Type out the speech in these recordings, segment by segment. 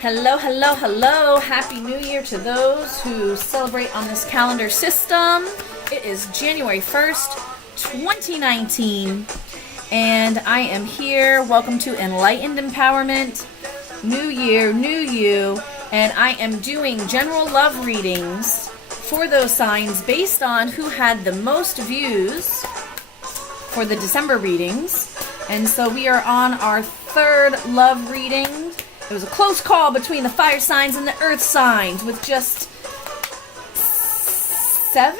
Hello, hello, hello. Happy New Year to those who celebrate on this calendar system. It is January 1st, 2019, and I am here. Welcome to Enlightened Empowerment. New year, new you, and I am doing general love readings for those signs based on who had the most views for the December readings. And so we are on our third love reading. It was a close call between the fire signs and the earth signs with just seven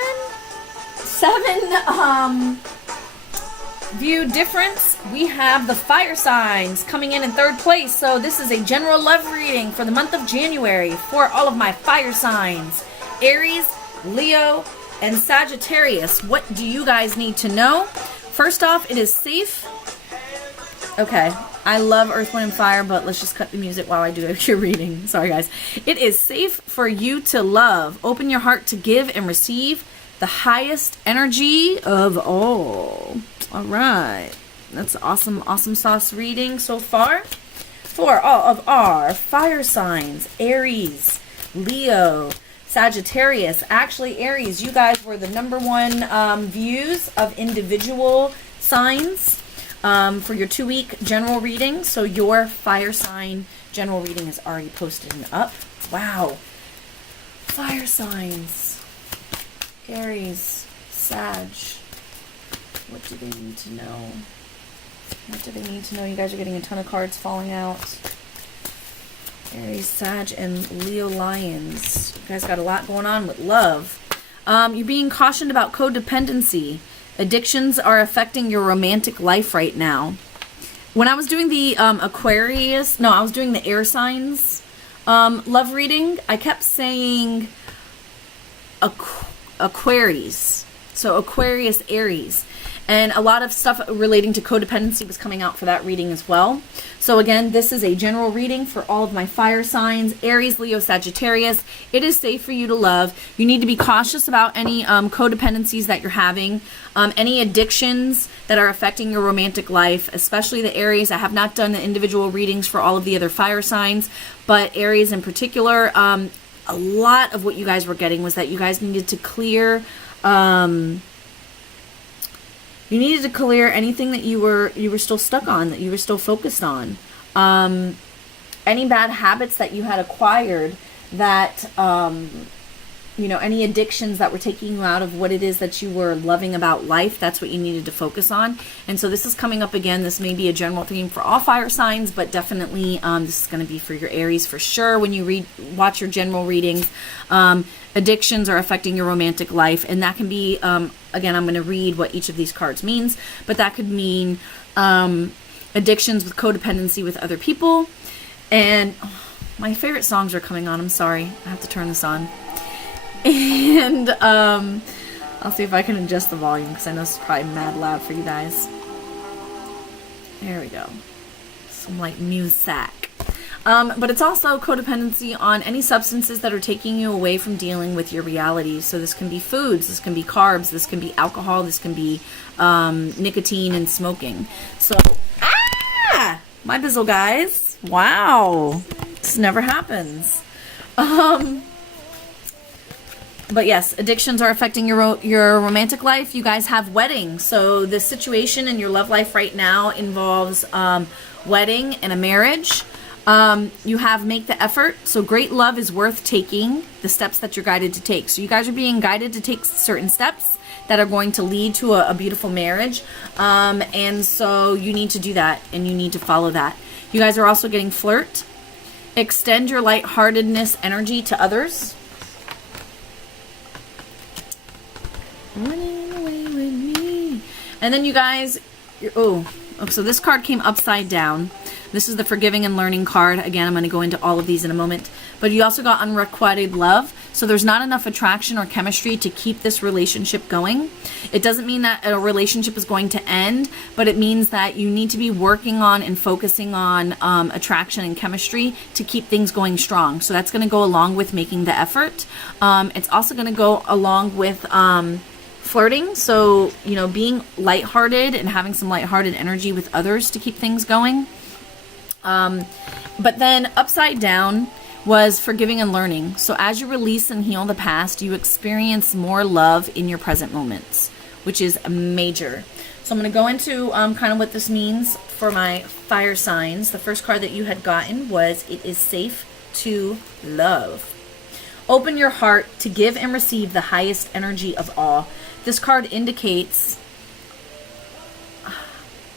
view difference. We have the fire signs coming in third place. So this is a general love reading for the month of January for all of my fire signs. Aries, Leo, and Sagittarius. What do you guys need to know? First off, it is safe. Okay, I love Earth, Wind, and Fire, but let's just cut the music while I do your reading. Sorry, guys. It is safe for you to love. Open your heart to give and receive the highest energy of all. All right. That's awesome, awesome sauce reading so far. For all of our fire signs, Aries, Leo, Sagittarius. Actually, Aries, you guys were the number one views of individual signs. For your 2-week general reading. So your fire sign general reading is already posted and up. Wow. Fire signs. Aries, Sag. What do they need to know? What do they need to know? You guys are getting a ton of cards falling out. Aries, Sag, and Leo Lions. You guys got a lot going on with love. You're being cautioned about codependency. Addictions are affecting your romantic life right now. When I was doing the I was doing the air signs love reading, I kept saying Aquarius. So Aquarius, Aries. And a lot of stuff relating to codependency was coming out for that reading as well. So again, this is a general reading for all of my fire signs, Aries, Leo, Sagittarius. It is safe for you to love. You need to be cautious about any codependencies that you're having, any addictions that are affecting your romantic life, especially the Aries. I have not done the individual readings for all of the other fire signs, but Aries in particular, a lot of what you guys were getting was that you guys needed to clear... You needed to clear anything that you were still stuck on, that you were still focused on. Any bad habits that you had acquired, that, any addictions that were taking you out of what it is that you were loving about life, that's what you needed to focus on. And so this is coming up again. This may be a general theme for all fire signs, but definitely this is going to be for your Aries for sure. When you watch your general readings, addictions are affecting your romantic life, and that can be, again, I'm going to read what each of these cards means, but that could mean addictions with codependency with other people. And my favorite songs are coming on. I'm sorry. I have to turn this on. And I'll see if I can adjust the volume because I know it's probably mad loud for you guys. There we go. Some like music. But it's also codependency on any substances that are taking you away from dealing with your reality. So this can be foods, this can be carbs, this can be alcohol, this can be nicotine and smoking. So, my bizzle, guys. Wow. This never happens. But yes, addictions are affecting your romantic life. You guys have wedding. So the situation in your love life right now involves wedding and a marriage. You have make the effort. So great love is worth taking the steps that you're guided to take. So you guys are being guided to take certain steps that are going to lead to a beautiful marriage. And so you need to do that and you need to follow that. You guys are also getting flirt. Extend your lightheartedness energy to others. Running away with me. And then you guys, so this card came upside down. This is the forgiving and learning card. Again, I'm going to go into all of these in a moment. But you also got unrequited love. So there's not enough attraction or chemistry to keep this relationship going. It doesn't mean that a relationship is going to end, but it means that you need to be working on and focusing on attraction and chemistry to keep things going strong. So that's going to go along with making the effort. It's also going to go along with flirting. So, being lighthearted and having some lighthearted energy with others to keep things going. But then upside down was forgiving and learning. So as you release and heal the past, you experience more love in your present moments, which is major. So I'm going to go into kind of what this means for my fire signs. The first card that you had gotten was "It is safe to love." Open your heart to give and receive the highest energy of all. This card indicates,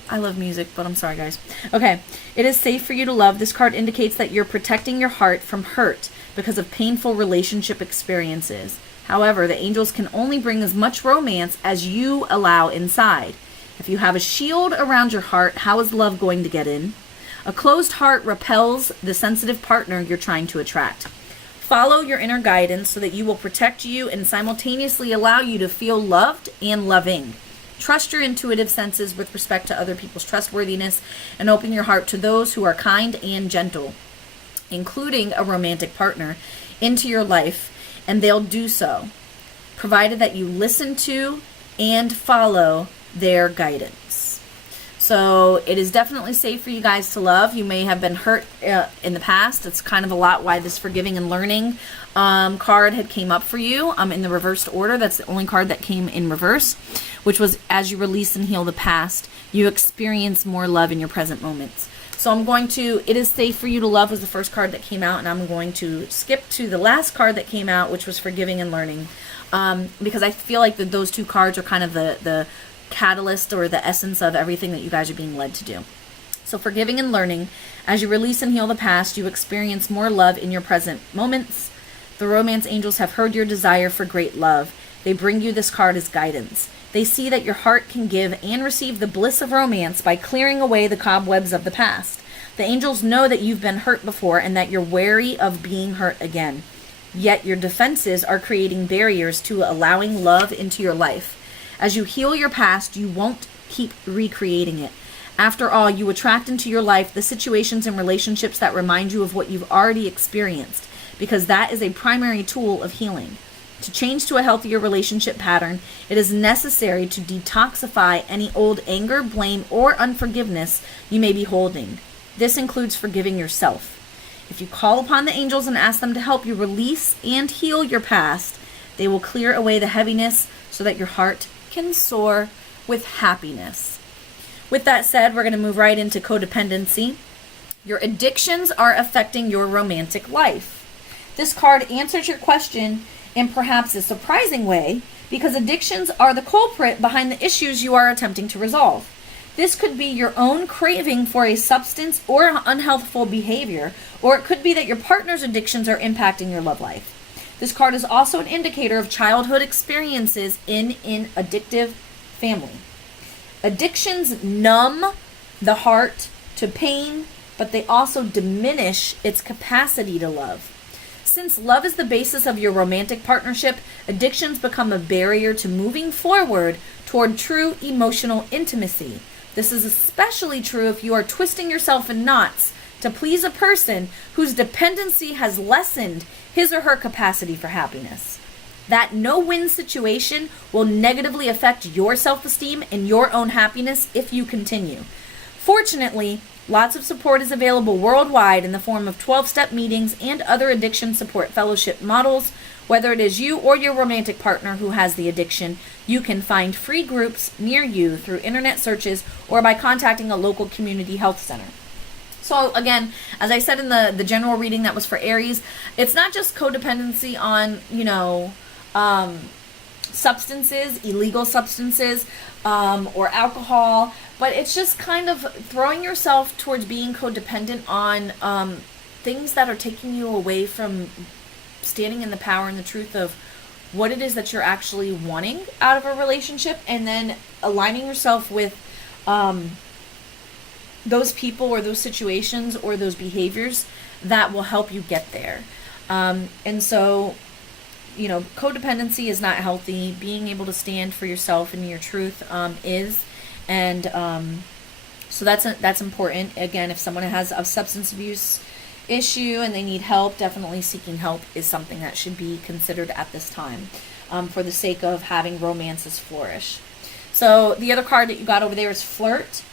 I love music, but I'm sorry, guys. Okay. It is safe for you to love. This card indicates that you're protecting your heart from hurt because of painful relationship experiences. However, the angels can only bring as much romance as you allow inside. If you have a shield around your heart, how is love going to get in? A closed heart repels the sensitive partner you're trying to attract. Follow your inner guidance so that you will protect you and simultaneously allow you to feel loved and loving. Trust your intuitive senses with respect to other people's trustworthiness and open your heart to those who are kind and gentle, including a romantic partner, into your life, and they'll do so, provided that you listen to and follow their guidance. So it is definitely safe for you guys to love. You may have been hurt in the past. It's kind of a lot why this forgiving and learning card had came up for you in the reversed order. That's the only card that came in reverse, which was as you release and heal the past, you experience more love in your present moments. So I'm going to, "It is safe for you to love" was the first card that came out, and I'm going to skip to the last card that came out, which was forgiving and learning, because I feel like that those two cards are kind of the catalyst or the essence of everything that you guys are being led to do. So forgiving and learning, as you release and heal the past, you experience more love in your present moments. The romance angels have heard your desire for great love. They bring you this card as guidance. They see that your heart can give and receive the bliss of romance by clearing away the cobwebs of the past. The angels know that you've been hurt before and that you're wary of being hurt again. Yet your defenses are creating barriers to allowing love into your life. As you heal your past, you won't keep recreating it. After all, you attract into your life the situations and relationships that remind you of what you've already experienced, because that is a primary tool of healing. To change to a healthier relationship pattern, it is necessary to detoxify any old anger, blame, or unforgiveness you may be holding. This includes forgiving yourself. If you call upon the angels and ask them to help you release and heal your past, they will clear away the heaviness so that your heart can soar with happiness. With that said, we're going to move right into codependency. Your addictions are affecting your romantic life. This card answers your question in perhaps a surprising way, because addictions are the culprit behind the issues you are attempting to resolve. This could be your own craving for a substance or unhealthful behavior, or it could be that your partner's addictions are impacting your love life. This card is also an indicator of childhood experiences in an addictive family. Addictions numb the heart to pain, but they also diminish its capacity to love. Since love is the basis of your romantic partnership, addictions become a barrier to moving forward toward true emotional intimacy. This is especially true if you are twisting yourself in knots to please a person whose dependency has lessened his or her capacity for happiness. That no-win situation will negatively affect your self-esteem and your own happiness if you continue. Fortunately, lots of support is available worldwide in the form of 12-step meetings and other addiction support fellowship models. Whether it is you or your romantic partner who has the addiction, you can find free groups near you through internet searches or by contacting a local community health center. So again, as I said in the general reading that was for Aries, it's not just codependency on, substances, illegal substances, or alcohol, but it's just kind of throwing yourself towards being codependent on things that are taking you away from standing in the power and the truth of what it is that you're actually wanting out of a relationship, and then aligning yourself with those people or those situations or those behaviors that will help you get there. And so, codependency is not healthy. Being able to stand for yourself and your truth is. And so that's important. Again, if someone has a substance abuse issue and they need help, definitely seeking help is something that should be considered at this time, for the sake of having romances flourish. So the other card that you got over there is flirt.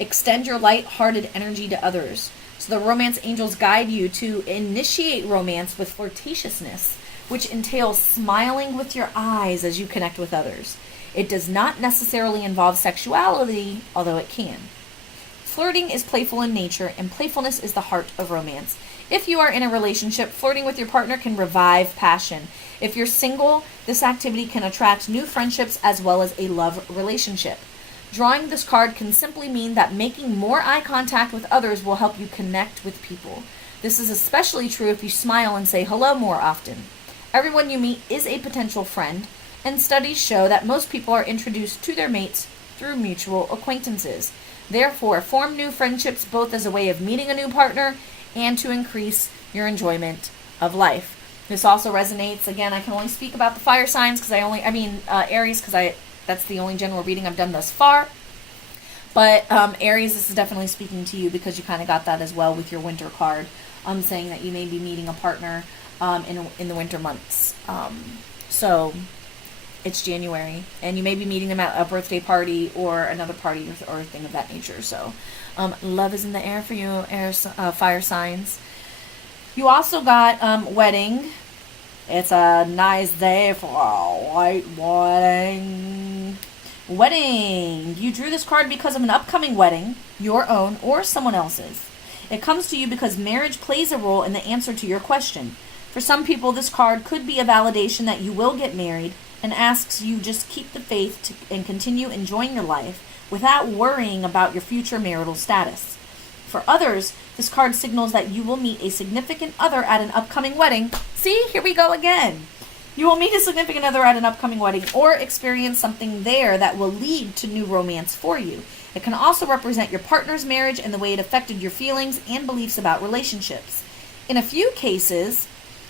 Extend your light-hearted energy to others. So the romance angels guide you to initiate romance with flirtatiousness, which entails smiling with your eyes as you connect with others. It does not necessarily involve sexuality, although it can. Flirting is playful in nature, and playfulness is the heart of romance. If you are in a relationship, flirting with your partner can revive passion. If you're single, this activity can attract new friendships as well as a love relationship. Drawing this card can simply mean that making more eye contact with others will help you connect with people. This is especially true if you smile and say hello more often. Everyone you meet is a potential friend, and studies show that most people are introduced to their mates through mutual acquaintances. Therefore, form new friendships both as a way of meeting a new partner and to increase your enjoyment of life. This also resonates, again, I can only speak about the fire signs because Aries, because that's the only general reading I've done thus far. But Aries, this is definitely speaking to you because you kind of got that as well with your winter card. Saying that you may be meeting a partner in the winter months. So it's January, and you may be meeting them at a birthday party or another party or a thing of that nature. So love is in the air for you, fire signs. You also got wedding. It's a nice day for a white wedding. Wedding. You drew this card because of an upcoming wedding, your own or someone else's. It comes to you because marriage plays a role in the answer to your question. For some people, this card could be a validation that you will get married and asks you just keep the faith and continue enjoying your life without worrying about your future marital status. For others, this card signals that you will meet a significant other at an upcoming wedding. See, here we go again. You will meet a significant other at an upcoming wedding or experience something there that will lead to new romance for you. It can also represent your partner's marriage and the way it affected your feelings and beliefs about relationships. In a few cases,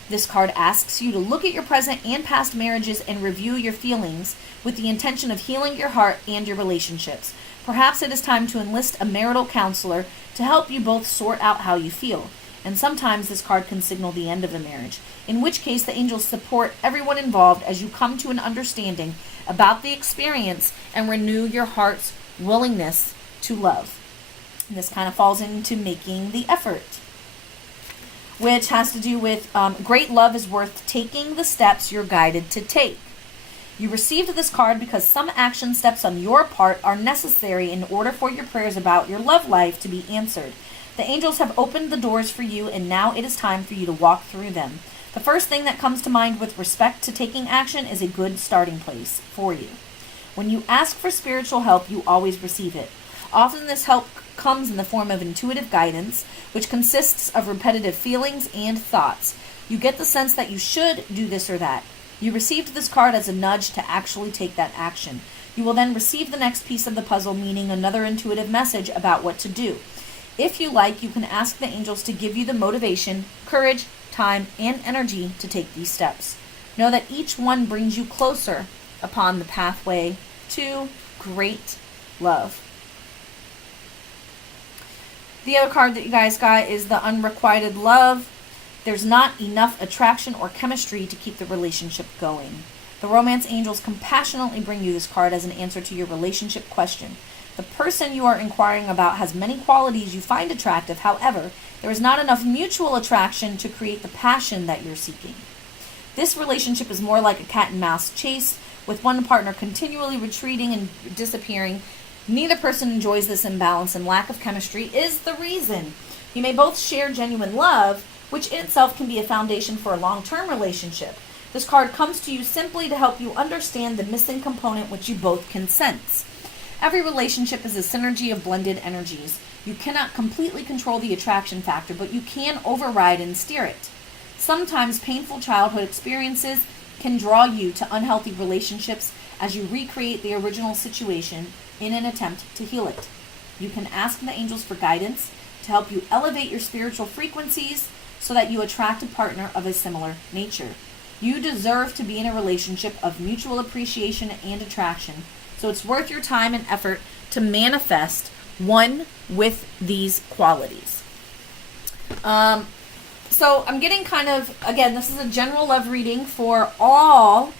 this card asks you to look at your present and past marriages and review your feelings with the intention of healing your heart and your relationships. Perhaps it is time to enlist a marital counselor to help you both sort out how you feel. And sometimes this card can signal the end of a marriage, in which case the angels support everyone involved as you come to an understanding about the experience and renew your heart's willingness to love. And this kind of falls into making the effort, which has to do with great love is worth taking the steps you're guided to take. You received this card because some action steps on your part are necessary in order for your prayers about your love life to be answered. The angels have opened the doors for you, and now it is time for you to walk through them. The first thing that comes to mind with respect to taking action is a good starting place for you. When you ask for spiritual help, you always receive it. Often this help comes in the form of intuitive guidance, which consists of repetitive feelings and thoughts. You get the sense that you should do this or that. You received this card as a nudge to actually take that action. You will then receive the next piece of the puzzle, meaning another intuitive message about what to do. If you like, you can ask the angels to give you the motivation, courage, time, and energy to take these steps. Know that each one brings you closer upon the pathway to great love. The other card that you guys got is the unrequited love. There's not enough attraction or chemistry to keep the relationship going. The romance angels compassionately bring you this card as an answer to your relationship question. The person you are inquiring about has many qualities you find attractive. However, there is not enough mutual attraction to create the passion that you're seeking. This relationship is more like a cat and mouse chase, with one partner continually retreating and disappearing. Neither person enjoys this imbalance, and lack of chemistry is the reason. You may both share genuine love, which in itself can be a foundation for a long-term relationship. This card comes to you simply to help you understand the missing component which you both can sense. Every relationship is a synergy of blended energies. You cannot completely control the attraction factor, but you can override and steer it. Sometimes painful childhood experiences can draw you to unhealthy relationships as you recreate the original situation in an attempt to heal it. You can ask the angels for guidance to help you elevate your spiritual frequencies so that you attract a partner of a similar nature. You deserve to be in a relationship of mutual appreciation and attraction, so it's worth your time and effort to manifest one with these qualities. So I'm getting kind of, again, this is a general love reading for all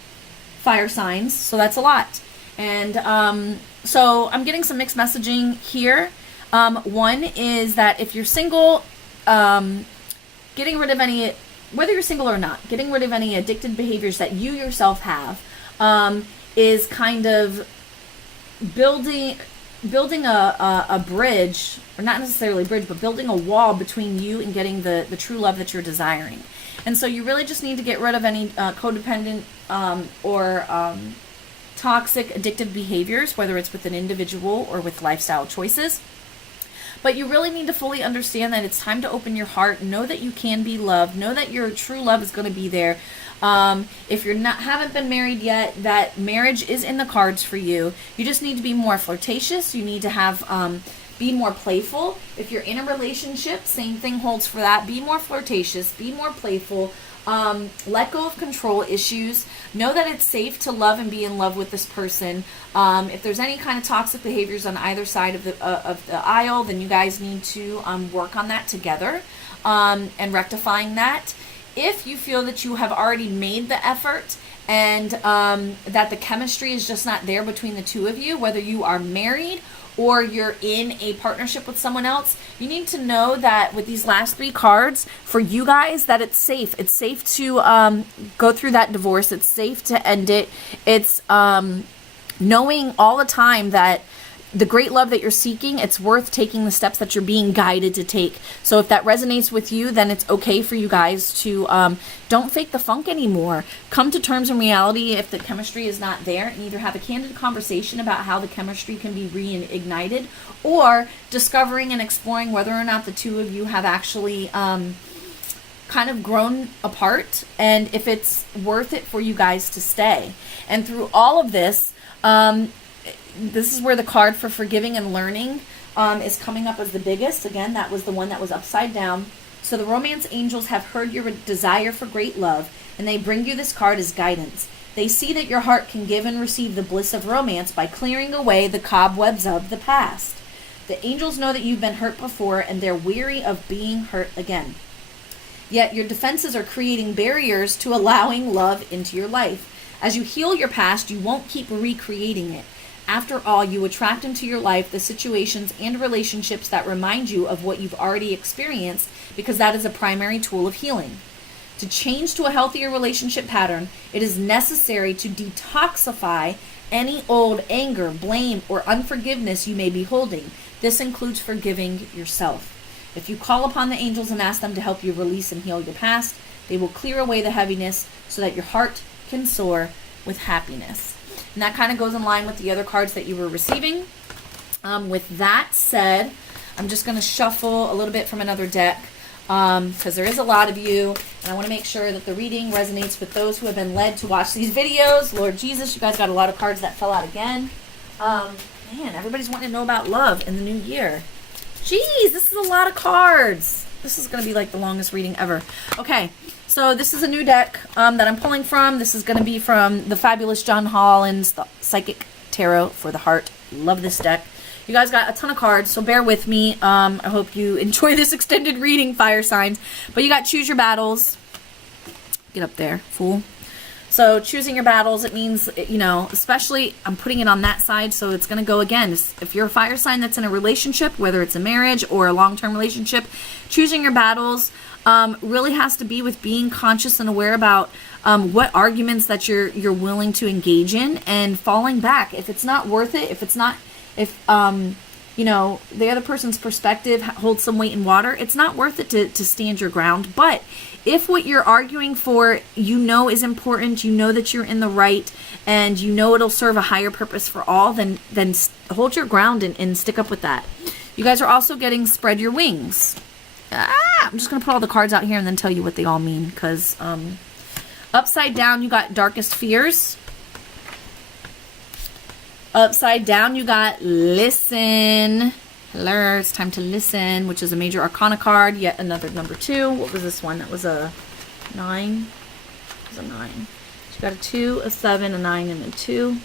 fire signs, so that's a lot. And so I'm getting some mixed messaging here. One is that if you're single, getting rid of any, whether you're single or not, getting rid of any addicted behaviors that you yourself have, is kind of building a bridge, or not necessarily a bridge, but building a wall between you and getting the true love that you're desiring. And so you really just need to get rid of any codependent or toxic addictive behaviors, whether it's with an individual or with lifestyle choices. But you really need to fully understand that it's time to open your heart. Know that you can be loved. Know that your true love is going to be there. If you're haven't been married yet, that marriage is in the cards for you. You just need to be more flirtatious. You need to have be more playful. If you're in a relationship, same thing holds for that. Be more flirtatious. Be more playful. Let go of control issues. Know that it's safe to love and be in love with this person. If there's any kind of toxic behaviors on either side of the aisle, then you guys need to work on that together and rectifying that. If you feel that you have already made the effort and that the chemistry is just not there between the two of you, whether you are married or you're in a partnership with someone else, you need to know that with these last 3 cards, for you guys, that it's safe. It's safe to go through that divorce. It's safe to end it. It's knowing all the time that the great love that you're seeking, it's worth taking the steps that you're being guided to take. So if that resonates with you, then it's okay for you guys to don't fake the funk anymore. Come to terms in reality if the chemistry is not there, and either have a candid conversation about how the chemistry can be reignited, or discovering and exploring whether or not the two of you have actually kind of grown apart, and if it's worth it for you guys to stay. And through all of this, this is where the card for forgiving and learning is coming up as the biggest. Again, that was the one that was upside down. So the romance angels have heard your desire for great love, and they bring you this card as guidance. They see that your heart can give and receive the bliss of romance by clearing away the cobwebs of the past. The angels know that you've been hurt before, and they're weary of being hurt again. Yet your defenses are creating barriers to allowing love into your life. As you heal your past, you won't keep recreating it. After all, you attract into your life the situations and relationships that remind you of what you've already experienced, because that is a primary tool of healing. To change to a healthier relationship pattern, it is necessary to detoxify any old anger, blame, or unforgiveness you may be holding. This includes forgiving yourself. If you call upon the angels and ask them to help you release and heal your past, they will clear away the heaviness so that your heart can soar with happiness. And that kind of goes in line with the other cards that you were receiving. With that said, I'm just going to shuffle a little bit from another deck because there is a lot of you, and I want to make sure that the reading resonates with those who have been led to watch these videos. Lord Jesus, you guys got a lot of cards that fell out again. Man, everybody's wanting to know about love in the new year. Jeez, this is a lot of cards. This is going to be like the longest reading ever. Okay. So this is a new deck that I'm pulling from. This is going to be from the fabulous John Holland's the Psychic Tarot for the Heart. Love this deck. You guys got a ton of cards, so bear with me. I hope you enjoy this extended reading, fire signs. But you got choose your battles. Get up there, fool. So choosing your battles, it means, you know, especially I'm putting it on that side, so it's going to go again. If you're a fire sign that's in a relationship, whether it's a marriage or a long-term relationship, choosing your battles really has to be with being conscious and aware about what arguments that you're willing to engage in, and falling back if it's not worth it. If you know, the other person's perspective holds some weight in water, it's not worth it to stand your ground. But if what you're arguing for, you know, is important, you know that you're in the right, and you know it'll serve a higher purpose for all, then hold your ground and stick up with that. You guys are also getting spread your wings. I'm just going to put all the cards out here and then tell you what they all mean, because upside down you got darkest fears. Upside down you got listen. Hello, it's time to listen, which is a major arcana card. Yet another number 2. What was this one? That was a 9. It was a 9. So you got a 2, a 7, a 9, and a 2.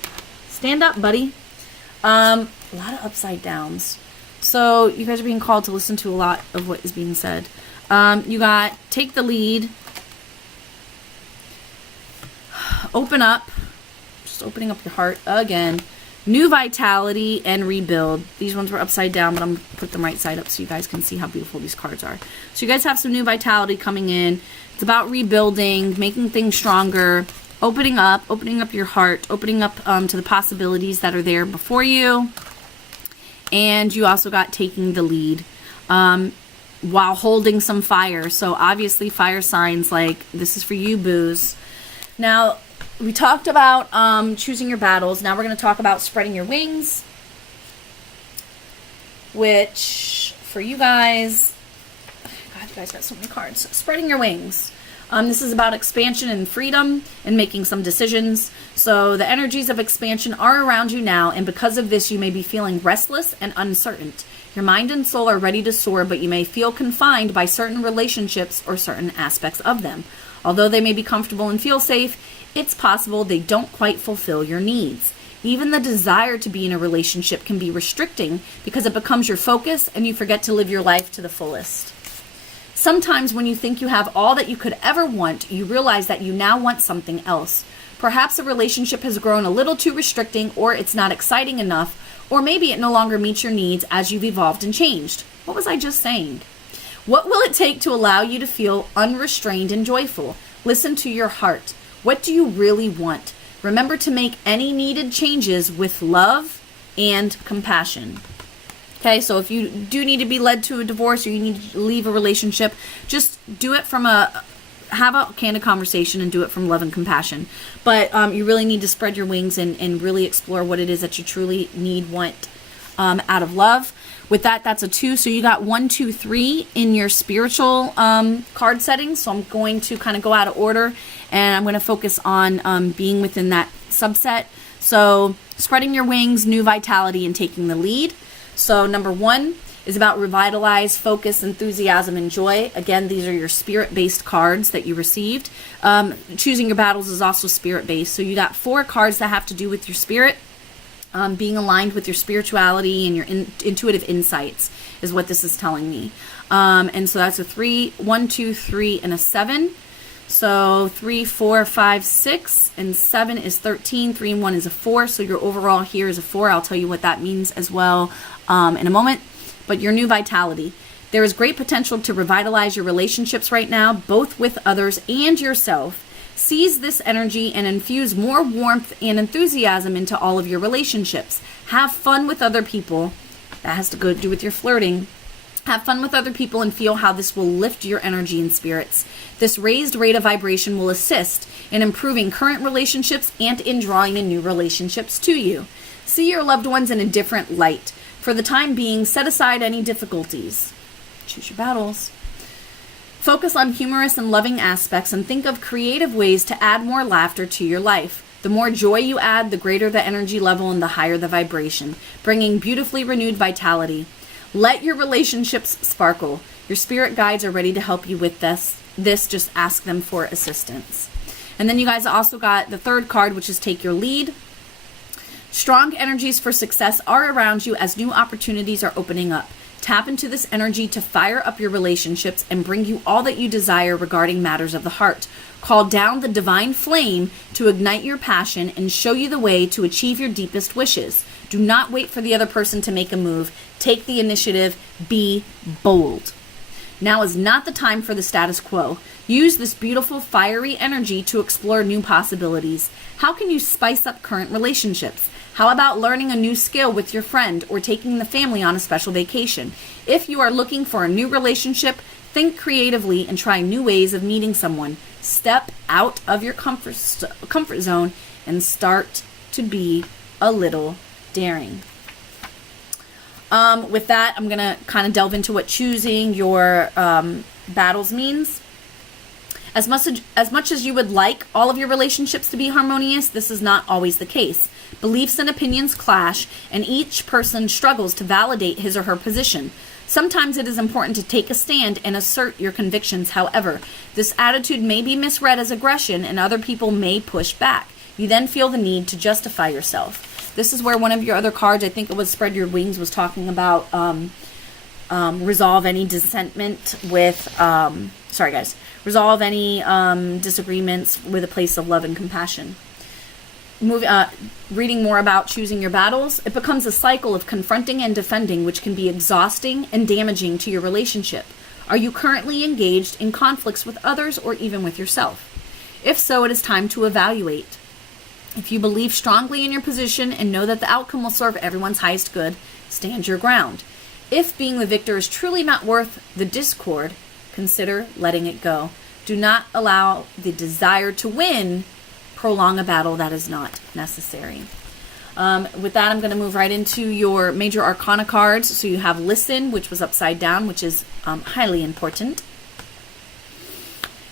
Stand up, buddy. A lot of upside downs. So you guys are being called to listen to a lot of what is being said. You got take the lead. Open up. Just opening up your heart again. new vitality, and rebuild. These ones were upside down, but I'm going to put them right side up so you guys can see how beautiful these cards are. So you guys have some new vitality coming in. It's about rebuilding, making things stronger, opening up your heart, opening up to the possibilities that are there before you. And you also got taking the lead while holding some fire. So obviously fire signs, like, this is for you, boos. Now, we talked about choosing your battles. Now we're going to talk about spreading your wings, which for you guys, God, you guys got so many cards. Spreading your wings. This is about expansion and freedom and making some decisions. So the energies of expansion are around you now, and because of this, you may be feeling restless and uncertain. Your mind and soul are ready to soar, but you may feel confined by certain relationships or certain aspects of them. Although they may be comfortable and feel safe, it's possible they don't quite fulfill your needs. Even the desire to be in a relationship can be restricting because it becomes your focus and you forget to live your life to the fullest. Sometimes when you think you have all that you could ever want, you realize that you now want something else. Perhaps a relationship has grown a little too restricting, or it's not exciting enough, or maybe it no longer meets your needs as you've evolved and changed. What was I just saying? What will it take to allow you to feel unrestrained and joyful? Listen to your heart. What do you really want? Remember to make any needed changes with love and compassion. Okay, so if you do need to be led to a divorce or you need to leave a relationship, just do it from have a candid conversation and do it from love and compassion. But you really need to spread your wings and really explore what it is that you truly want out of love. With that, that's a 2. So you got 1, 2, 3 in your spiritual card settings. So I'm going to kind of go out of order, and I'm going to focus on being within that subset. So spreading your wings, new vitality, and taking the lead. So number 1 is about revitalize, focus, enthusiasm, and joy. Again, these are your spirit-based cards that you received. Choosing your battles is also spirit-based. So you got 4 cards that have to do with your spirit. Being aligned with your spirituality and your intuitive insights is what this is telling me. And so that's a 3, 1, 2, 3, and a 7. So 3, 4, 5, 6, and 7 is 13. 3 and 1 is a 4. So your overall here is a 4. I'll tell you what that means as well in a moment. But your new vitality. There is great potential to revitalize your relationships right now, both with others and yourself. Seize this energy and infuse more warmth and enthusiasm into all of your relationships. Have fun with other people. That has to do with your flirting. Have fun with other people and feel how this will lift your energy and spirits. This raised rate of vibration will assist in improving current relationships and in drawing in new relationships to you. See your loved ones in a different light. For the time being, set aside any difficulties. Choose your battles. Focus on humorous and loving aspects and think of creative ways to add more laughter to your life. The more joy you add, the greater the energy level and the higher the vibration, bringing beautifully renewed vitality. Let your relationships sparkle. Your spirit guides are ready to help you with this. Just ask them for assistance. And then you guys also got the 3rd card, which is take your lead. Strong energies for success are around you as new opportunities are opening up. Tap into this energy to fire up your relationships and bring you all that you desire regarding matters of the heart. Call down the divine flame to ignite your passion and show you the way to achieve your deepest wishes. Do not wait for the other person to make a move. Take the initiative. Be bold. Now is not the time for the status quo. Use this beautiful fiery energy to explore new possibilities. How can you spice up current relationships? How about learning a new skill with your friend or taking the family on a special vacation? If you are looking for a new relationship, think creatively and try new ways of meeting someone. Step out of your comfort zone and start to be a little daring. With that, I'm going to kind of delve into what choosing your battles means. As much as you would like all of your relationships to be harmonious, this is not always the case. Beliefs and opinions clash, and each person struggles to validate his or her position. Sometimes it is important to take a stand and assert your convictions. However, this attitude may be misread as aggression, and other people may push back. You then feel the need to justify yourself. This is where one of your other cards, I think it was Spread Your Wings, was talking about resolve any dissentment with, resolve any disagreements with a place of love and compassion. reading more about choosing your battles, it becomes a cycle of confronting and defending, which can be exhausting and damaging to your relationship. Are you currently engaged in conflicts with others or even with yourself? If so, it is time to evaluate. If you believe strongly in your position and know that the outcome will serve everyone's highest good, stand your ground. If being the victor is truly not worth the discord, consider letting it go. Do not allow the desire to win prolong a battle that is not necessary. With that, I'm going to move right into your major arcana cards. So you have Listen, which was upside down, which is highly important.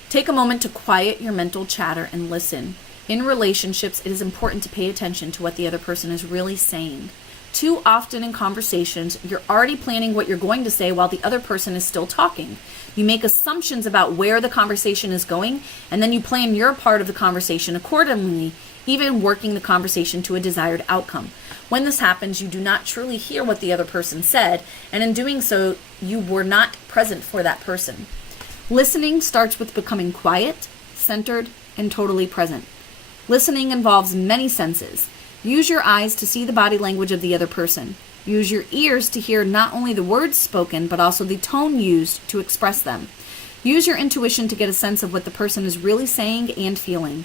Take a moment to quiet your mental chatter and listen. In relationships, it is important to pay attention to what the other person is really saying. Too often in conversations, you're already planning what you're going to say while the other person is still talking. You make assumptions about where the conversation is going, and then you plan your part of the conversation accordingly, even working the conversation to a desired outcome. When this happens, you do not truly hear what the other person said, and in doing so, you were not present for that person. Listening starts with becoming quiet, centered, and totally present. Listening involves many senses. Use your eyes to see the body language of the other person. Use your ears to hear not only the words spoken, but also the tone used to express them. Use your intuition to get a sense of what the person is really saying and feeling.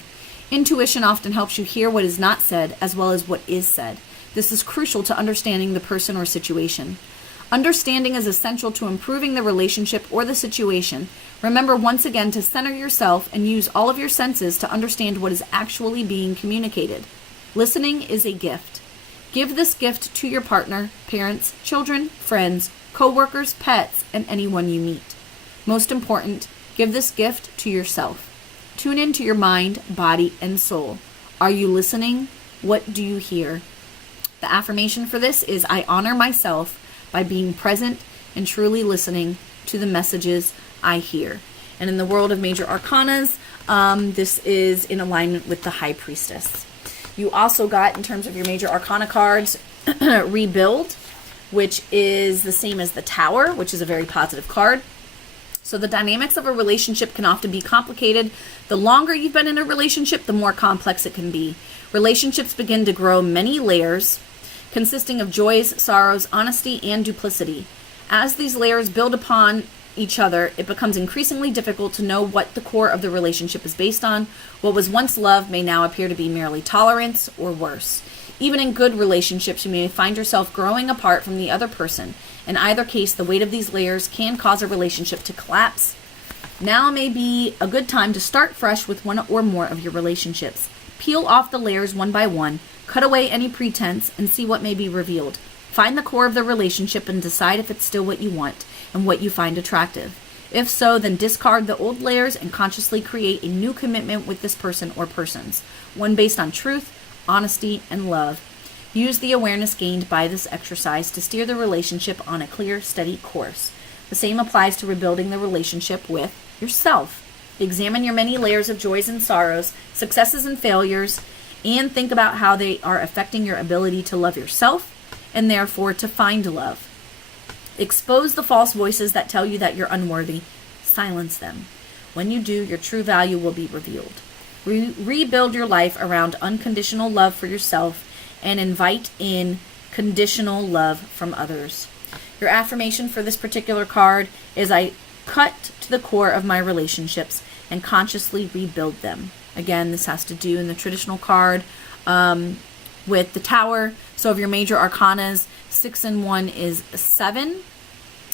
Intuition often helps you hear what is not said as well as what is said. This is crucial to understanding the person or situation. Understanding is essential to improving the relationship or the situation. Remember once again to center yourself and use all of your senses to understand what is actually being communicated. Listening is a gift. Give this gift to your partner, parents, children, friends, co-workers, pets, and anyone you meet. Most important, give this gift to yourself. Tune into your mind, body, and soul. Are you listening? What do you hear? The affirmation for this is, I honor myself by being present and truly listening to the messages I hear. And in the world of major arcanas, this is in alignment with the High Priestess. You also got, in terms of your major arcana cards, Rebuild, which is the same as the Tower, which is a very positive card. So the dynamics of a relationship can often be complicated. The longer you've been in a relationship, the more complex it can be. Relationships begin to grow many layers, consisting of joys, sorrows, honesty, and duplicity. As these layers build upon each other, it becomes increasingly difficult to know what the core of the relationship is based on. What was once love may now appear to be merely tolerance or worse. Even in good relationships, you may find yourself growing apart from the other person. In either case, the weight of these layers can cause a relationship to collapse. Now may be a good time to start fresh with one or more of your relationships. Peel off the layers one by one, cut away any pretense, and see what may be revealed. Find the core of the relationship and decide if it's still what you want and what you find attractive. If so, then discard the old layers and consciously create a new commitment with this person or persons, one based on truth, honesty, and love. Use the awareness gained by this exercise to steer the relationship on a clear, steady course. The same applies to rebuilding the relationship with yourself. Examine your many layers of joys and sorrows, successes and failures, and think about how they are affecting your ability to love yourself and therefore to find love. Expose the false voices that tell you that you're unworthy. Silence them. When you do, your true value will be revealed. Rebuild your life around unconditional love for yourself and invite in conditional love from others. Your affirmation for this particular card is, I cut to the core of my relationships and consciously rebuild them. Again, this has to do in the traditional card with the Tower. So of your major arcanas, 6 and 1 is 7.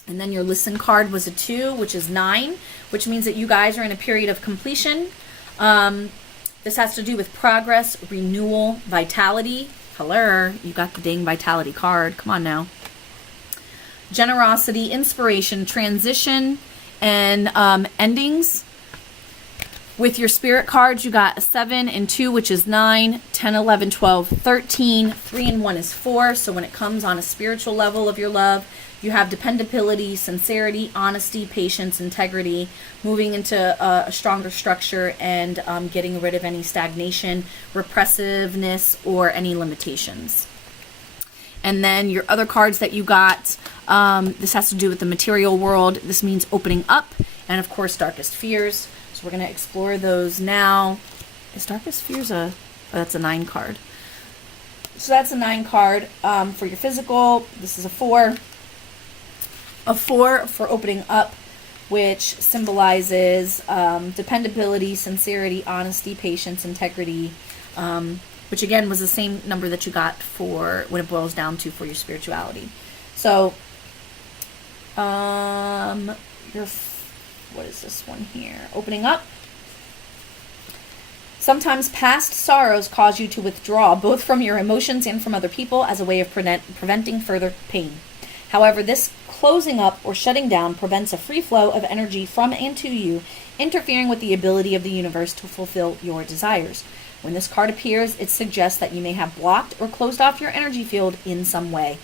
And then your Listen card was a 2, which is 9, which means that you guys are in a period of completion. This has to do with progress, renewal, vitality. Hello, you got the dang vitality card. Come on now. Generosity, inspiration, transition, and endings. With your spirit cards, you got a 7 and 2, which is 9, 10, 11, 12, 13. 3 and 1 is 4. So when it comes on a spiritual level of your love, you have dependability, sincerity, honesty, patience, integrity, moving into a stronger structure and getting rid of any stagnation, repressiveness, or any limitations. And then your other cards that you got, this has to do with the material world. This means opening up. And of course, darkest fears. So we're going to explore those now. Is darkest fears a That's a 9 card. So that's a 9 card for your physical. This is a 4. A 4 for opening up, which symbolizes dependability, sincerity, honesty, patience, integrity, which again was the same number that you got for when it boils down to for your spirituality. So, what is this one here? Opening up. Sometimes past sorrows cause you to withdraw both from your emotions and from other people as a way of preventing further pain. However, this closing up or shutting down prevents a free flow of energy from and to you, interfering with the ability of the universe to fulfill your desires. When this card appears, it suggests that you may have blocked or closed off your energy field in some way.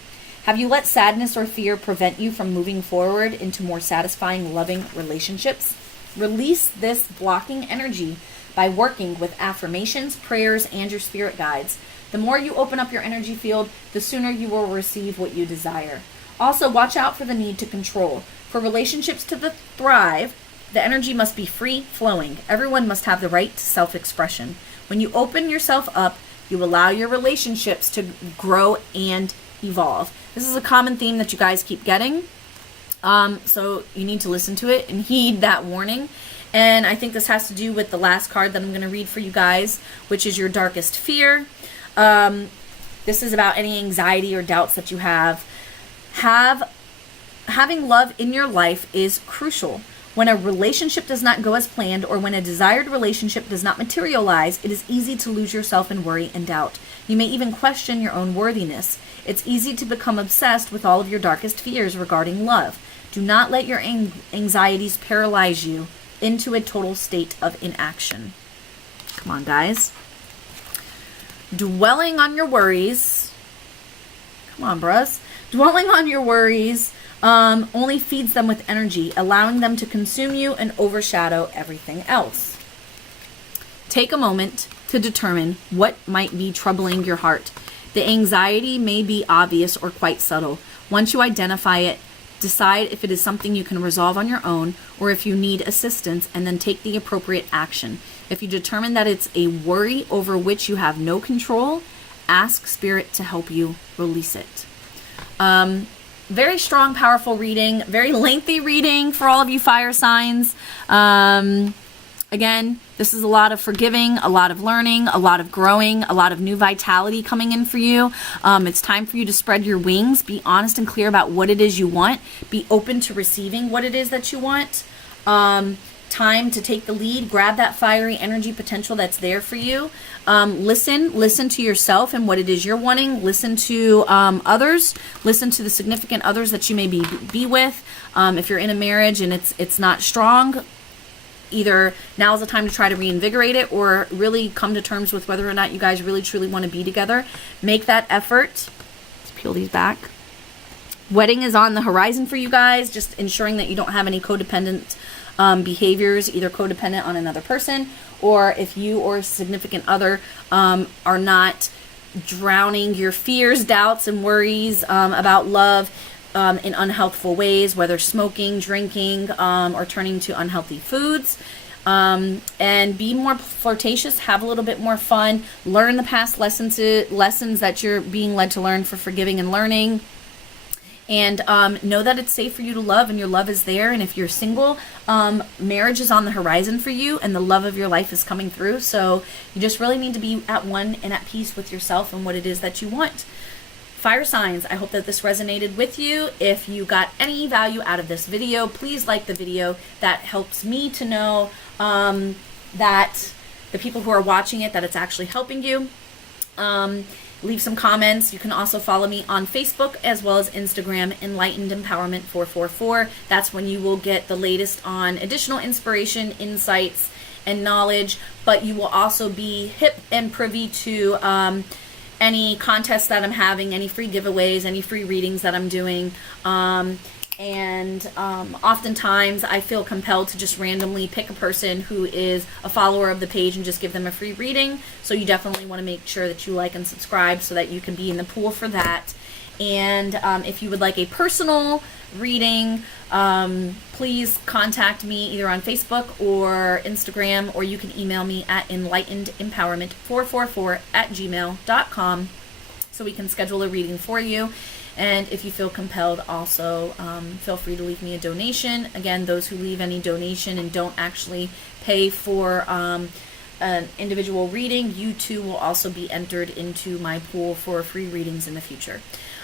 Have you let sadness or fear prevent you from moving forward into more satisfying, loving relationships? Release this blocking energy by working with affirmations, prayers, and your spirit guides. The more you open up your energy field, the sooner you will receive what you desire. Also, watch out for the need to control. For relationships to thrive, the energy must be free-flowing. Everyone must have the right to self-expression. When you open yourself up, you allow your relationships to grow and evolve. This is a common theme that you guys keep getting. So you need to listen to it and heed that warning. And I think this has to do with the last card that I'm going to read for you guys, which is your darkest fear. This is about any anxiety or doubts that you have. Having love in your life is crucial. When a relationship does not go as planned, or when a desired relationship does not materialize, it is easy to lose yourself in worry and doubt. You may even question your own worthiness. It's easy to become obsessed with all of your darkest fears regarding love. Do not let your anxieties paralyze you into a total state of inaction. Come on, guys. Dwelling on your worries. Come on, bros. Dwelling on your worries only feeds them with energy, allowing them to consume you and overshadow everything else. Take a moment to determine what might be troubling your heart. The anxiety may be obvious or quite subtle. Once you identify it, decide if it is something you can resolve on your own or if you need assistance, and then take the appropriate action. If you determine that it's a worry over which you have no control, ask Spirit to help you release it. Very strong, powerful reading, very lengthy reading for all of you fire signs. Again, this is a lot of forgiving, a lot of learning, a lot of growing, a lot of new vitality coming in for you. It's time for you to spread your wings, be honest and clear about what it is you want, be open to receiving what it is that you want. Time to take the lead, grab that fiery energy potential that's there for you. Listen to yourself and what it is you're wanting. Listen to others. Listen to the significant others that you may be with. If you're in a marriage and it's not strong, either now is the time to try to reinvigorate it, or really come to terms with whether or not you guys really truly want to be together. Make that effort. Let's peel these back. Wedding is on the horizon for you guys, just ensuring that you don't have any codependent behaviors, either codependent on another person, or if you or a significant other are not drowning your fears, doubts, and worries about love in unhealthful ways, whether smoking, drinking, or turning to unhealthy foods. And be more flirtatious, have a little bit more fun, learn the past lessons that you're being led to learn for forgiving and learning. And know that it's safe for you to love, and your love is there. And if you're single, marriage is on the horizon for you, and the love of your life is coming through. So you just really need to be at one and at peace with yourself and what it is that you want. Fire signs, I hope that this resonated with you. If you got any value out of this video, please like the video. That helps me to know that the people who are watching it, that it's actually helping you. Leave some comments. You can also follow me on Facebook as well as Instagram, Enlightened Empowerment 444. That's when you will get the latest on additional inspiration, insights, and knowledge. But you will also be hip and privy to any contests that I'm having, any free giveaways, any free readings that I'm doing. Oftentimes I feel compelled to just randomly pick a person who is a follower of the page and just give them a free reading. So you definitely want to make sure that you like and subscribe so that you can be in the pool for that. And if you would like a personal reading, Please contact me either on Facebook or Instagram, or you can email me at enlightenedempowerment444@gmail.com so we can schedule a reading for you. And if you feel compelled, also feel free to leave me a donation. Again, those who leave any donation and don't actually pay for an individual reading, you too will also be entered into my pool for free readings in the future.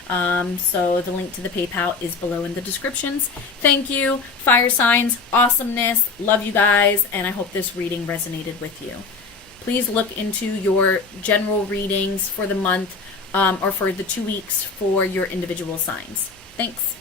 So the link to the PayPal is below in the descriptions. Thank you, fire signs, awesomeness, love you guys, and I hope this reading resonated with you. Please look into your general readings for the month or for the 2 weeks for your individual signs. Thanks.